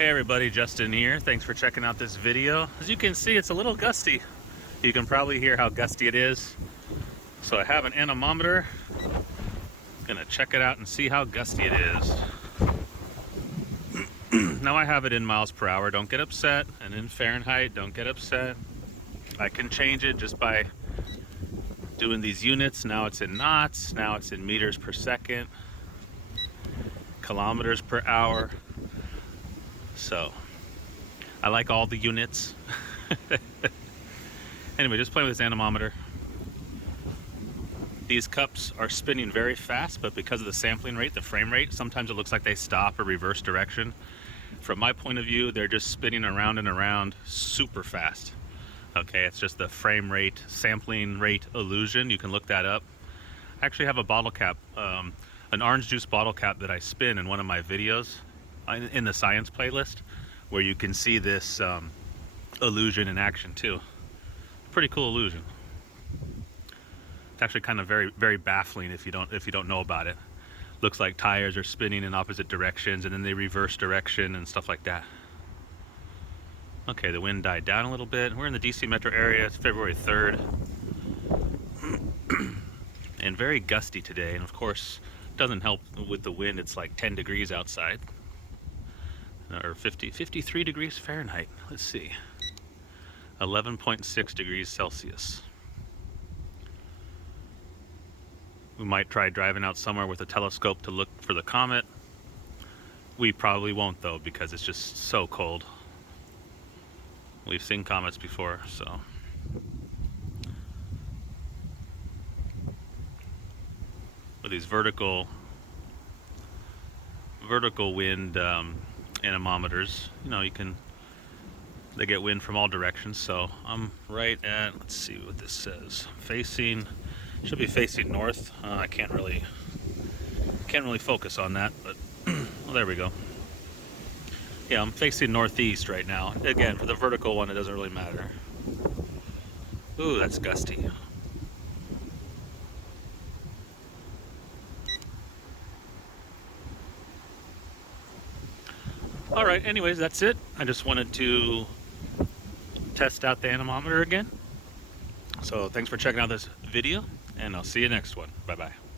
Hey everybody, Justin here. Thanks for checking out this video. As you can see, it's a little gusty. You can probably hear how gusty it is. So I have an anemometer. Gonna check it out and see how gusty it is. Now I have it in miles per hour, don't get upset, and in Fahrenheit, don't get upset. I can change it just by doing these units. Now it's in knots, now it's in meters per second, kilometers per hour. So I like all the units. Anyway, just playing with this anemometer. These cups are spinning very fast, but because of the sampling rate, the frame rate, sometimes it looks like they stop or reverse direction. From my point of view, they're just spinning around and around super fast. Okay, it's just the frame rate, sampling rate illusion. You can look that up. I actually have a bottle cap, an orange juice bottle cap that I spin in one of my videos in the science playlist, where you can see this illusion in action too. Pretty cool illusion. It's actually kind of very baffling if you don't know about it. Looks like tires are spinning in opposite directions and then they reverse direction and stuff like that. Okay, the wind died down a little bit. We're in the DC metro area. It's February 3rd. And very gusty today, and of course doesn't help with the wind. It's like 10 degrees outside, or 53 degrees Fahrenheit. Let's see, 11.6 degrees Celsius. We might try driving out somewhere with a telescope to look for the comet. We probably won't though, because it's just so cold. We've seen comets before, so. With these vertical wind anemometers, you know, they get wind from all directions. So I'm right at, let's see what this says, should be facing north. I can't really focus on that, but well, there we go. Yeah, I'm facing northeast right now. Again, for the vertical one, it doesn't really matter. Ooh, that's gusty. All right, anyways, that's it. I just wanted to test out the anemometer again. So thanks for checking out this video, and I'll see you next one. Bye-bye.